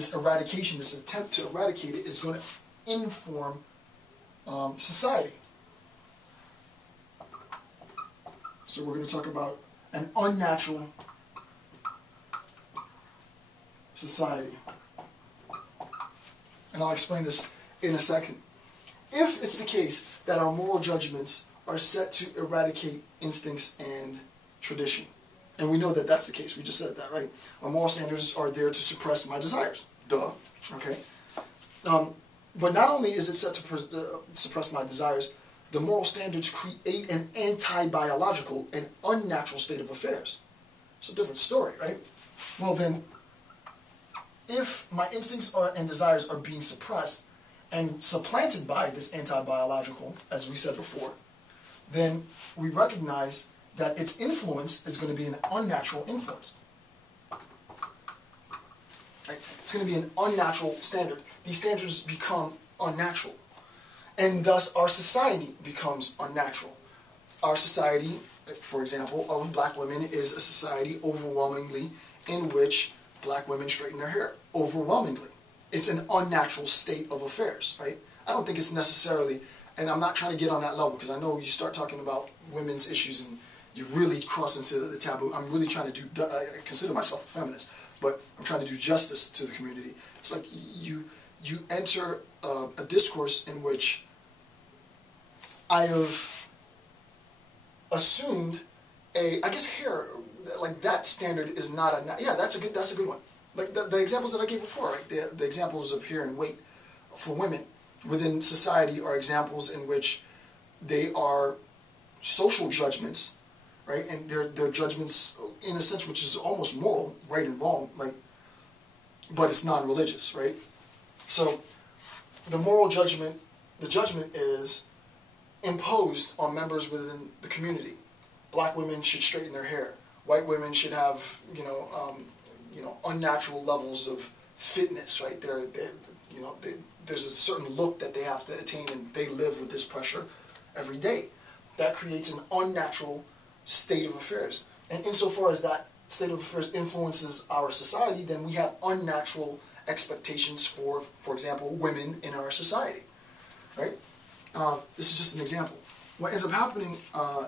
this eradication, this attempt to eradicate it, is going to inform society. So we're going to talk about an unnatural society. And I'll explain this in a second. If it's the case that our moral judgments are set to eradicate instincts and tradition, and we know that that's the case, we just said that, right? Our moral standards are there to suppress my desires. Duh. Okay? But not only is it set to suppress my desires, the moral standards create an anti-biological and unnatural state of affairs. It's a different story, right? Well then, if my instincts and desires are being suppressed and supplanted by this anti-biological, as we said before, then we recognize that its influence is going to be an unnatural influence. Right? It's going to be an unnatural standard. These standards become unnatural. And thus our society becomes unnatural. Our society, for example, of black women is a society overwhelmingly in which black women straighten their hair. Overwhelmingly. It's an unnatural state of affairs, right? I don't think it's necessarily, and I'm not trying to get on that level, because I know you start talking about women's issues and you really cross into the taboo. I'm really trying to do, I consider myself a feminist, but I'm trying to do justice to the community. It's like you enter a discourse in which I have assumed I guess hair, like that standard is not a, yeah, that's a good one. Like the examples that I gave before, right? The examples of hair and weight for women within society are examples in which they are social judgments, right? And they're judgments in a sense which is almost moral, right and wrong, like, but it's non-religious, right? So the moral judgment, the judgment is imposed on members within the community. Black women should straighten their hair. White women should have, unnatural levels of fitness, right? There's a certain look that they have to attain, and they live with this pressure every day. That creates an unnatural state of affairs. And insofar as that state of affairs influences our society, then we have unnatural expectations for example, women in our society, right? This is just an example. What ends up happening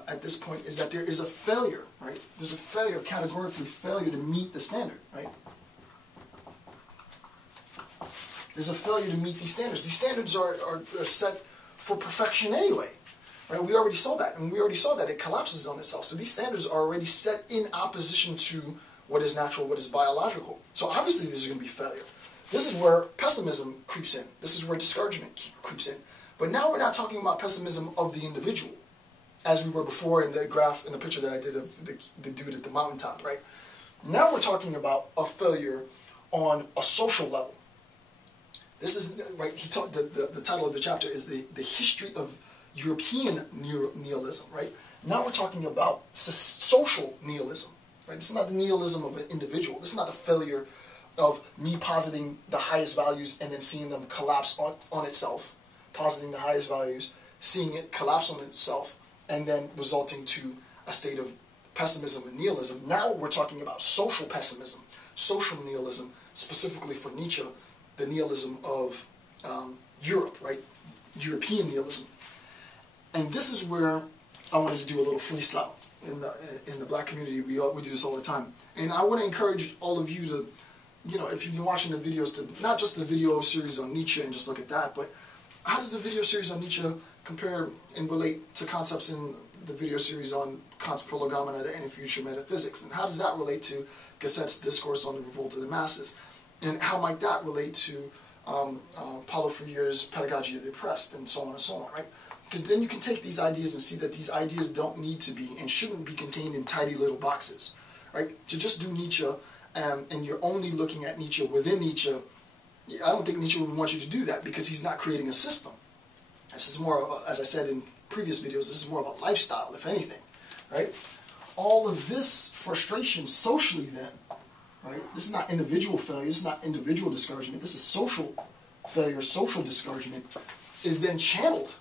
at this point is that there is a failure, right? There's a failure, categorically failure to meet the standard, right? There's a failure to meet these standards. These standards are set for perfection anyway, right? We already saw that, and we already saw that it collapses on itself. So these standards are already set in opposition to what is natural, what is biological. So obviously this is going to be failure. This is where pessimism creeps in. This is where discouragement creeps in. But now we're not talking about pessimism of the individual, as we were before in the graph, in the picture that I did of the dude at the mountaintop, right? Now we're talking about a failure on a social level. This is, right, the title of the chapter is the history of European nihilism, right? Now we're talking about social nihilism, right? This is not the nihilism of an individual. This is not the failure of me positing the highest values and then seeing them collapse on itself. Positing the highest values, seeing it collapse on itself, and then resulting to a state of pessimism and nihilism. Now we're talking about social pessimism, social nihilism, specifically for Nietzsche, the nihilism of Europe, right? European nihilism. And this is where I wanted to do a little freestyle. In the black community, we do this all the time. And I want to encourage all of you to, if you've been watching the videos, to not just the video series on Nietzsche and just look at that, but how does the video series on Nietzsche compare and relate to concepts in the video series on Kant's Prolegomena and Future Metaphysics? And how does that relate to Gassette's discourse on the revolt of the masses? And how might that relate to Paulo Freire's Pedagogy of the Oppressed, and so on and so on, right? Because then you can take these ideas and see that these ideas don't need to be and shouldn't be contained in tidy little boxes, right? To just do Nietzsche and you're only looking at Nietzsche within Nietzsche, I don't think Nietzsche would want you to do that, because he's not creating a system. This is more of a, as I said in previous videos, this is more of a lifestyle, if anything, right? All of this frustration socially then, right? This is not individual failure, this is not individual discouragement, this is social failure, social discouragement, is then channeled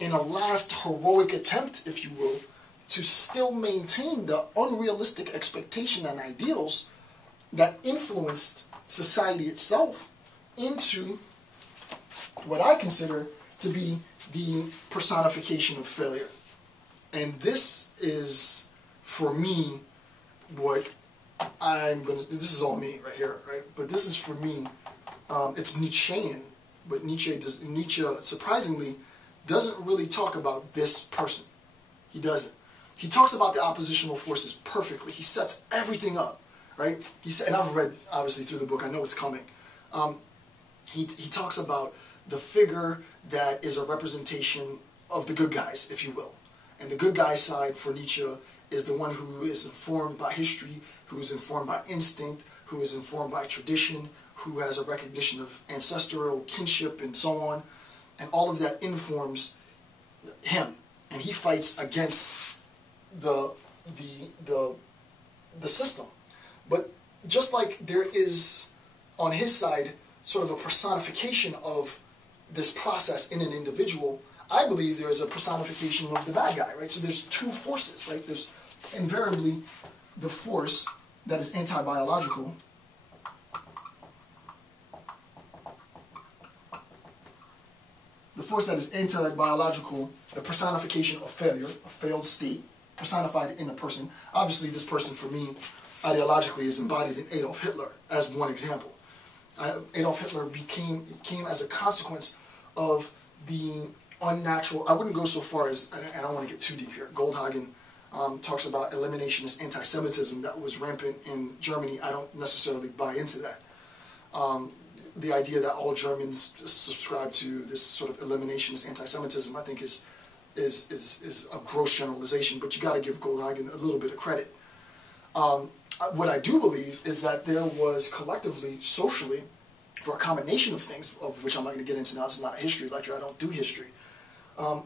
in a last heroic attempt, if you will, to still maintain the unrealistic expectation and ideals that influenced society itself into what I consider to be the personification of failure. And this is, for me, what this is all me right here, right? But this is for me, it's Nietzschean, but Nietzsche surprisingly doesn't really talk about this person. He doesn't. He talks about the oppositional forces perfectly. He sets everything up, right? And I've read, obviously, through the book. I know it's coming. He talks about the figure that is a representation of the good guys, if you will. And the good guy side for Nietzsche is the one who is informed by history, who is informed by instinct, who is informed by tradition, who has a recognition of ancestral kinship and so on. And all of that informs him. And he fights against the system. But just like there is, on his side, sort of a personification of this process in an individual, I believe there is a personification of the bad guy, right? So there's two forces, right? There's invariably the force that is anti-biological, the personification of failure, a failed state, personified in a person. Obviously, this person, for me, ideologically, is embodied in Adolf Hitler, as one example. Adolf Hitler came as a consequence of the unnatural, I wouldn't go so far as, I don't want to get too deep here, Goldhagen talks about eliminationist anti-Semitism that was rampant in Germany. I don't necessarily buy into that. The idea that all Germans subscribe to this sort of eliminationist anti-Semitism, I think is a gross generalization, but you got to give Goldhagen a little bit of credit. What I do believe is that there was collectively, socially, for a combination of things, of which I'm not going to get into now, it's not a history lecture, I don't do history,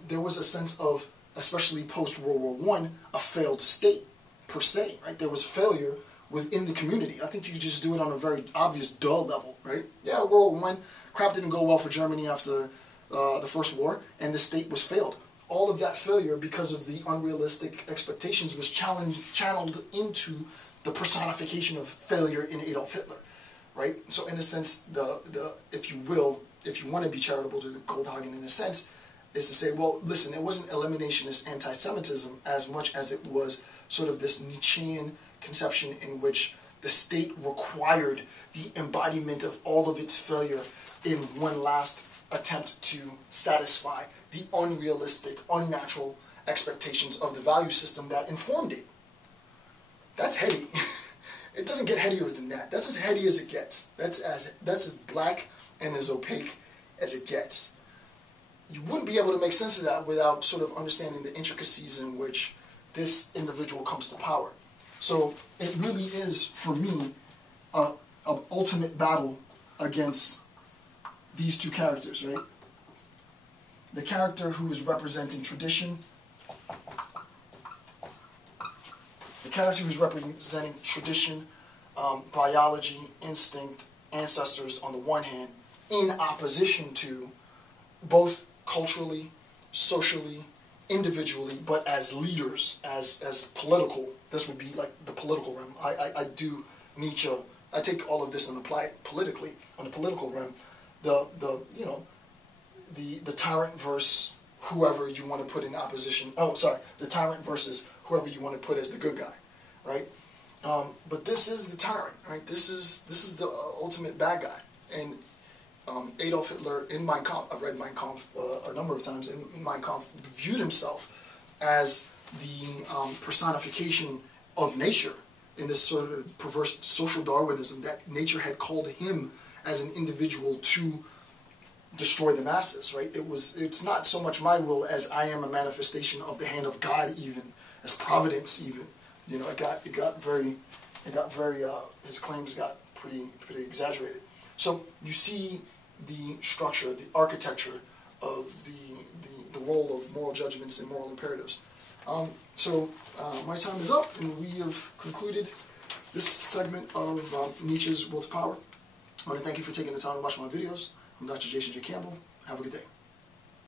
there was a sense of, especially post-World War I, a failed state, per se, right? There was failure within the community. I think you could just do it on a very obvious dull level, right? Yeah, World War I, crap didn't go well for Germany after the First War, and the state was failed. All of that failure, because of the unrealistic expectations, was channeled into the personification of failure in Adolf Hitler, right? So in a sense, if you will, if you want to be charitable to Goldhagen in a sense, is to say, well, listen, it wasn't eliminationist anti-Semitism as much as it was sort of this Nietzschean conception in which the state required the embodiment of all of its failure in one last attempt to satisfy the unrealistic, unnatural expectations of the value system that informed it. That's heady. It doesn't get headier than that. That's as heady as it gets. That's as black and as opaque as it gets. You wouldn't be able to make sense of that without sort of understanding the intricacies in which this individual comes to power. So it really is, for me, an ultimate battle against these two characters, right? The character who is representing tradition, biology, instinct, ancestors on the one hand, in opposition to both culturally, socially, individually, but as leaders, as political. This would be like the political realm. I do Nietzsche. I take all of this and apply it politically on the political realm. The tyrant versus whoever you want to put in opposition. Oh, sorry, the tyrant versus whoever you want to put as the good guy, right? But this is the tyrant, right? This is the ultimate bad guy. And Adolf Hitler, in Mein Kampf, I've read Mein Kampf a number of times, and Mein Kampf viewed himself as the personification of nature in this sort of perverse social Darwinism, that nature had called him as an individual to destroy the masses, right? It's not so much my will as I am a manifestation of the hand of God, even as providence, even. You know, his claims got pretty exaggerated. So you see the structure, the architecture of the role of moral judgments and moral imperatives. My time is up, and we have concluded this segment of Nietzsche's Will to Power. I want to thank you for taking the time to watch my videos. I'm Dr. Jason J. Campbell. Have a good day.